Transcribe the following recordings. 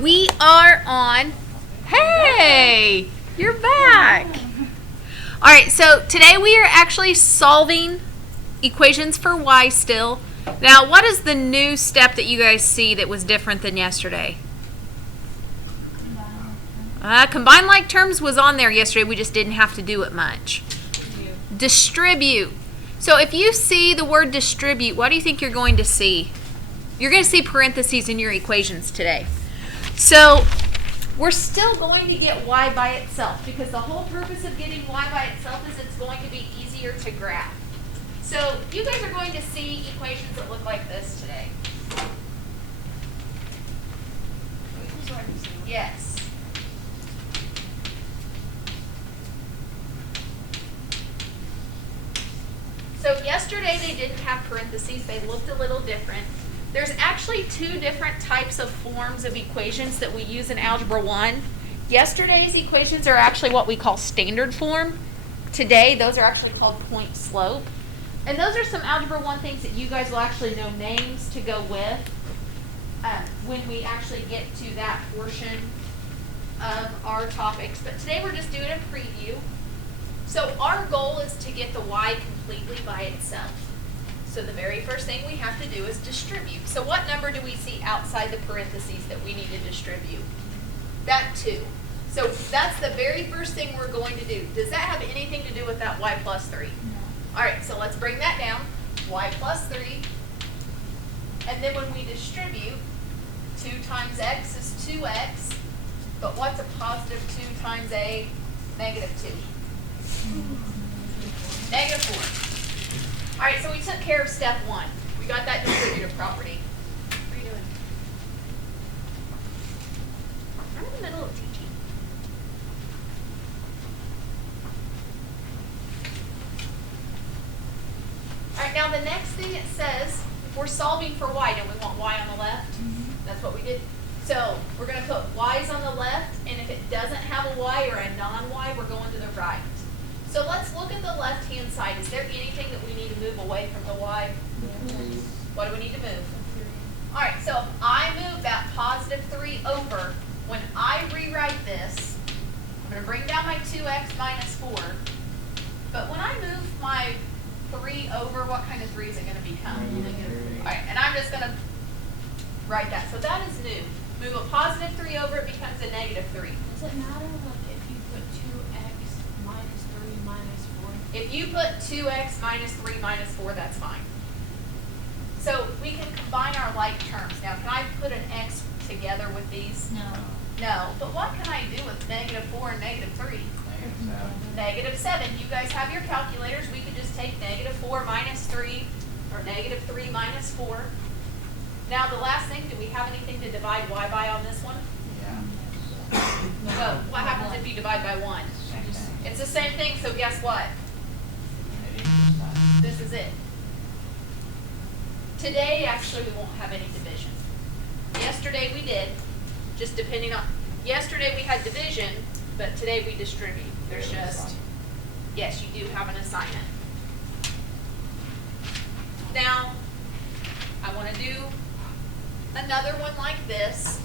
We are on. Hey, you're back. All right, so today we are actually solving equations for y still. Now, what is the new step that you guys see that was different than yesterday? Combine like terms was on there yesterday. We just didn't have to do it much. Distribute. So if you see the word distribute, what do you think you're going to see? You're going to see parentheses in your equations today. So we're still going to get y by itself because the whole purpose of getting y by itself is it's going to be easier to graph. So you guys are going to see equations that look like this today. Yes. So yesterday they didn't have parentheses. They looked a little different. There's actually two different types of forms of equations that we use in Algebra 1. Yesterday's equations are actually what we call standard form. Today, those are actually called point slope. And those are some Algebra 1 things that you guys will actually know names to go with when we actually get to that portion of our topics. But today we're just doing a preview. So our goal is to get the y completely by itself. So the very first thing we have to do is distribute. So what number do we see outside the parentheses that we need to distribute? That 2. So that's the very first thing we're going to do. Does that have anything to do with that y plus 3? No. All right, so let's bring that down. Y plus 3. And then when we distribute, 2 times x is 2x. But what's a positive 2 times a negative 2? Negative 4. All right, so we took care of step 1. We got that distributive property. What are you doing? I'm in the middle of teaching. All right, now the next thing it says, if we're solving for y, don't we want y on the left? Mm-hmm. That's what we did. So we're going to put y's on the left, and if it doesn't have a y or a non-y, we're going to the right. So let's look at the left-hand side. Is there anything that we need to move away from the y? Yes. What do we need to move? 3. All right, so if I move that positive 3 over, when I rewrite this, I'm going to bring down my 2x minus 4. But when I move my 3 over, what kind of 3 is it going to become? All right, and I'm just going to write that. So that is new. Move a positive 3 over, it becomes a negative 3. Does it matter if you put 2x minus 3 minus 4? If you put 2x minus 3 minus 4, that's fine. So we can combine our like terms. Now, can I put an x together with these? No. No. But what can I do with negative 4 and negative 3? Negative 7. You guys have your calculators. We could just take negative 4 minus 3 or negative 3 minus 4. Now, the last thing, do we have anything to divide y by on this one? Yeah. So what happens if you divide by 1? It's the same thing, so guess what? This is it. Today, actually, we won't have any division. Yesterday we did, just depending on, yesterday we had division, but today we distribute. There's just, yes, you do have an assignment. Now, I want to do another one like this.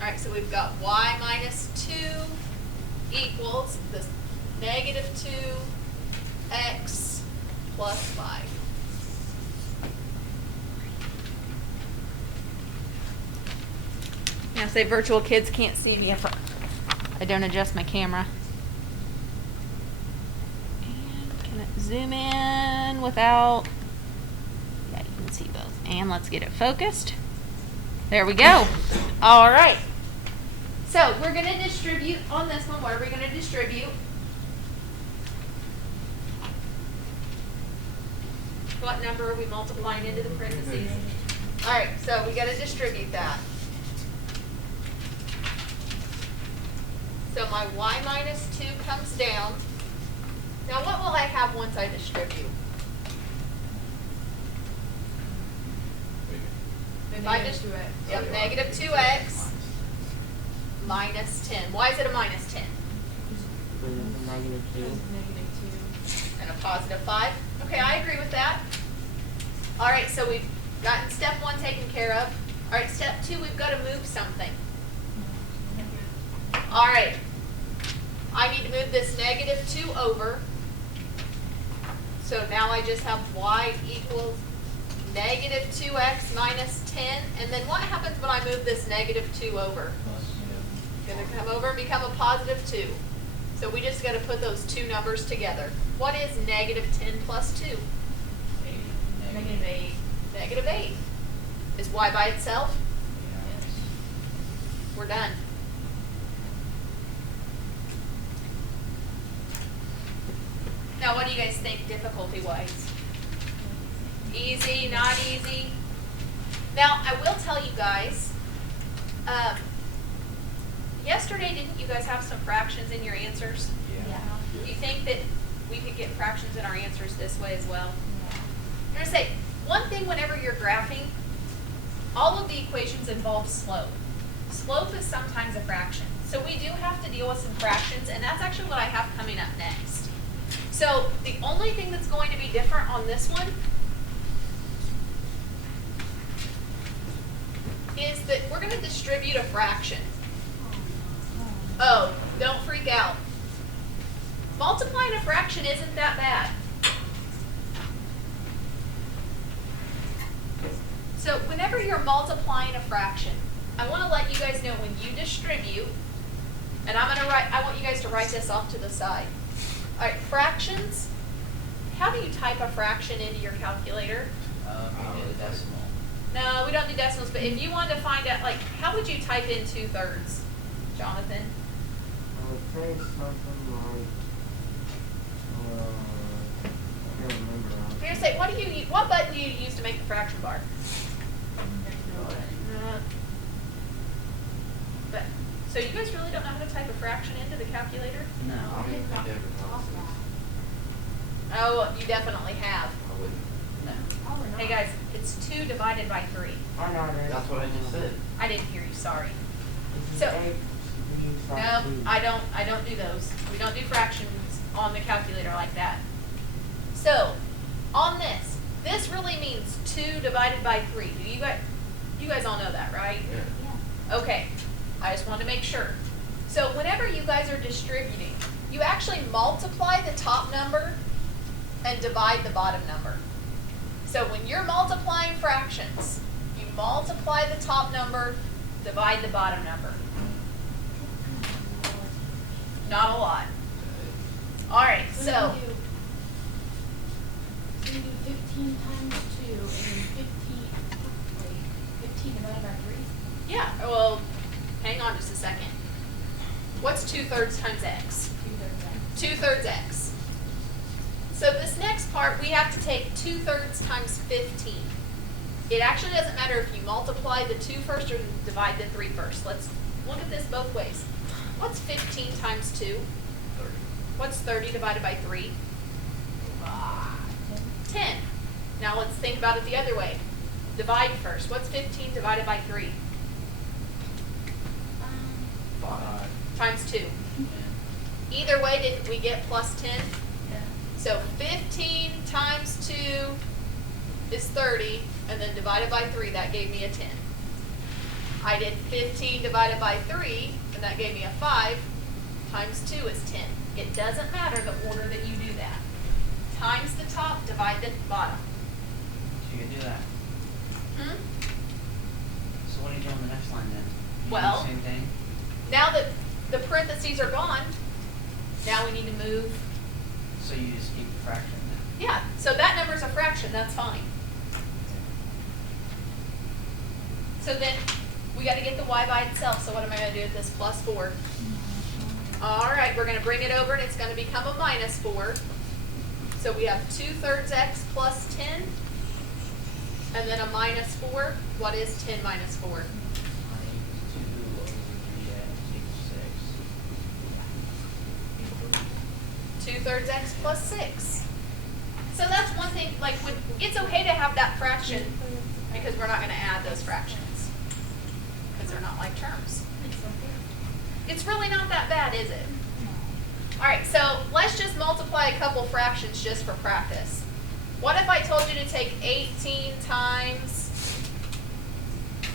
All right, so we've got y minus 2 equals this negative 2x plus 5. Now say virtual kids can't see me if I don't adjust my camera. And can I zoom in without, yeah, you can see both. And let's get it focused. There we go. All right. So we're going to distribute on this one. What are we going to distribute? What number are we multiplying into the parentheses? All right, so we got to distribute that. So my y minus 2 comes down. Now what will I have once I distribute? If I just, yep, negative 2x minus 10. Why is it a minus 10? Negative 2. And a positive 5. Okay, I agree with that. All right, so we've gotten step 1 taken care of. All right, step 2, we've got to move something. All right. I need to move this -2 over. So now I just have y equals -2x minus 10. And then what happens when I move this -2 over? It's going to come over and become a +2. So we just got to put those two numbers together. What is -10 plus 2? -8. -8. Is y by itself? We're done. Now, what do you guys think difficulty-wise? Easy, not easy? Now, I will tell you guys, yesterday, didn't you guys have some fractions in your answers? Yeah. Do you think that we could get fractions in our answers this way as well? I'm going to say, one thing whenever you're graphing, all of the equations involve slope. Slope is sometimes a fraction. So we do have to deal with some fractions, and that's actually what I have coming up next. So the only thing that's going to be different on this one is that we're going to distribute a fraction. Oh, don't freak out. Multiplying a fraction isn't that bad. So whenever you're multiplying a fraction, I want to let you guys know when you distribute, and I want you guys to write this off to the side. All right, fractions. How do you type a fraction into your calculator? We did a decimal. No, we don't do decimals, but if you wanted to find out, like, how would you type in 2/3, Jonathan? I would say something like, I can't remember. I'm gonna say, what button do you use to make the fraction bar? But so you guys really don't know how to type a fraction into the calculator? No, I Okay, didn't think that's ever awesome. Oh, you definitely have. I wouldn't. No. Oh, we're not. Hey guys, it's 2 divided by 3. I know this. That's what I just said. I didn't hear you. Sorry. It's So- X, B, No, B. I don't do those. We don't do fractions on the calculator like that. So, on this really means 2 divided by 3. Do you guys all know that, right? Yeah. Yeah. Okay. I just wanted to make sure. So, whenever you guys are distributing, you actually multiply the top number and divide the bottom number. So, when you're multiplying fractions, you multiply the top number, divide the bottom number. Not a lot. All right, so We do 15 times 2 and 15 divided by 3? yeah, well, hang on just a second. What's 2/3 times x? 2/3 x. So this next part, we have to take 2/3 times 15. It actually doesn't matter if you multiply the 2 first or divide the 3 first. Let's look at this both ways. What's 15 times 2? 30. What's 30 divided by 3? 10. Now let's think about it the other way. Divide first. What's 15 divided by 3? 5. Times 2. And Either way, didn't we get plus 10? Yeah. So 15 times 2 is 30, and then divided by 3, that gave me a 10. I did 15 divided by 3, and that gave me a 5, times 2 is 10. It doesn't matter the order that you do that. Times the top, divide the bottom. so you can do that. Hmm? So what do you do on the next line then? You do Well- the same thing? Now that the parentheses are gone, now we need to move. So you just keep the fraction then? Yeah, so that number's a fraction, that's fine. So then, we gotta get the y by itself, so what am I gonna do with this plus 4? All right, we're gonna bring it over and it's gonna become a minus 4. So we have 2/3 x plus 10, and then a minus 4. What is 10 minus 4? 2 over 3x equals 6. 2/3 x plus 6. So that's one thing, like, it's okay to have that fraction because we're not gonna add those fractions because they're not like terms. It's really not that bad, is it? All right, so let's just multiply a couple fractions just for practice. What if I told you to take 18 times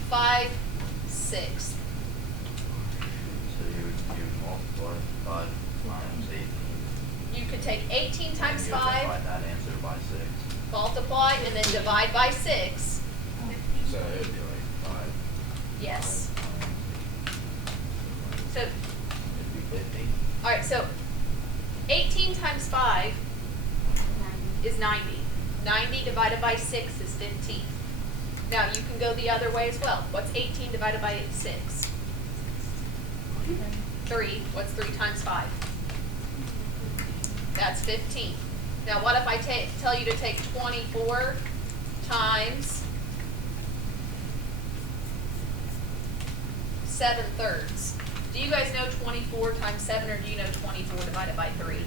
5/6. So you multiply 5 times 18. You could take 18 times You 5, divide that answer by 6. multiply, and then divide by 6. So it would be like 5. Yes. So, It'd be 50. all right, so 18 times 5 is 90. 90 divided by 6 is 15. Now, you can go the other way as well. What's 18 divided by 6? 3. What's 3 times 5? That's 15. Now, what if I tell you to take 24 times 7/3? Do you guys know 24 times 7, or do you know 24 divided by 3?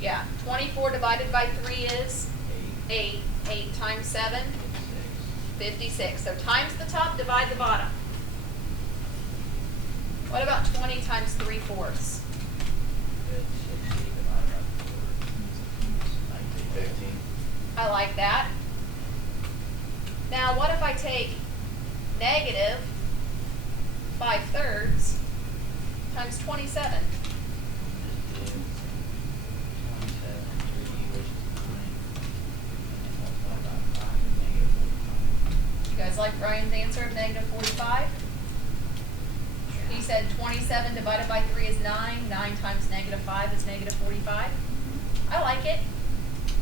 Yeah, 24 divided by 3 is 8. 8 times 7, 56. So times the top, divide the bottom. What about 20 times 3/4? 15. I like that. Now, what if I take negative 5/3 times 27? Just do 27, 3, which is 9, and then multiply by 5 is negative 45. You guys like Brian's answer of negative 45? He said 27 divided by 3 is 9. 9 times negative 5 is negative 45. I like it.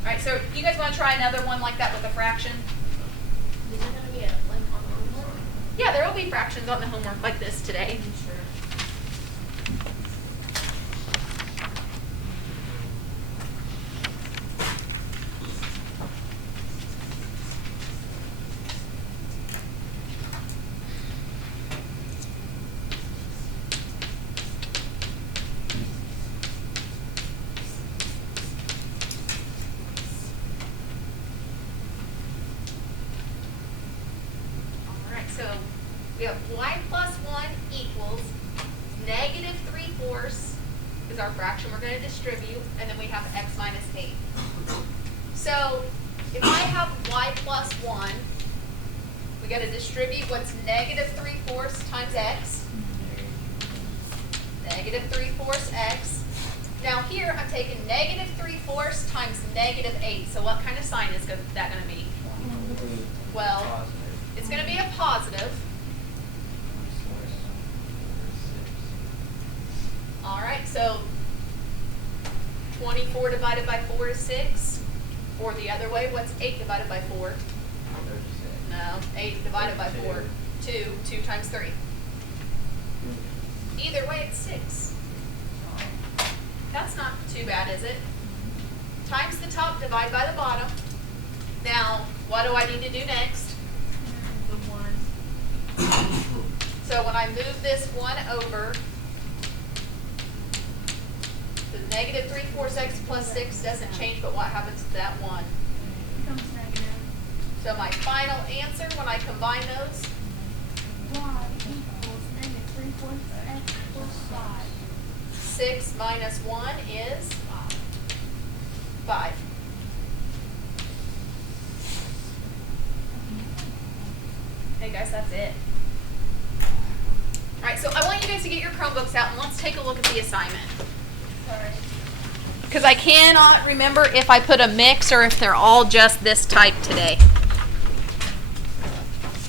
All right, so you guys want to try another one like that with a fraction? Is there gonna be a link on the homework? Yeah, there will be fractions on the homework like this today. Sure. All right, so we have y plus 1 equals negative 3/4 is our fraction we're going to distribute, and then we have x minus 8. So if I have y plus 1, we got to distribute what's negative 3/4 times x. Negative 3/4 x. Now here I'm taking negative 3/4 times negative 8. So what kind of sign is that going to be? Well, Positive. it's going to be a positive. All right, so 24 divided by 4 is 6. Or the other way, what's 8 divided by 4? 36. No, 8 divided by 4. 2. 2 times 3. Either way, it's 6. That's not too bad, is it? Times the top, divide by the bottom. Now, what do I need to do next? The 1. So when I move this 1 over, the negative 3/4 x plus 6 doesn't change, but what happens to that 1? Becomes negative. So my final answer, when I combine those, Y equals negative 3/4 x plus 5. 6 minus 1 is 5. Hey guys, that's it. All right, so I want you guys to get your Chromebooks out and let's take a look at the assignment. Sorry. Because I cannot remember if I put a mix or if they're all just this type today.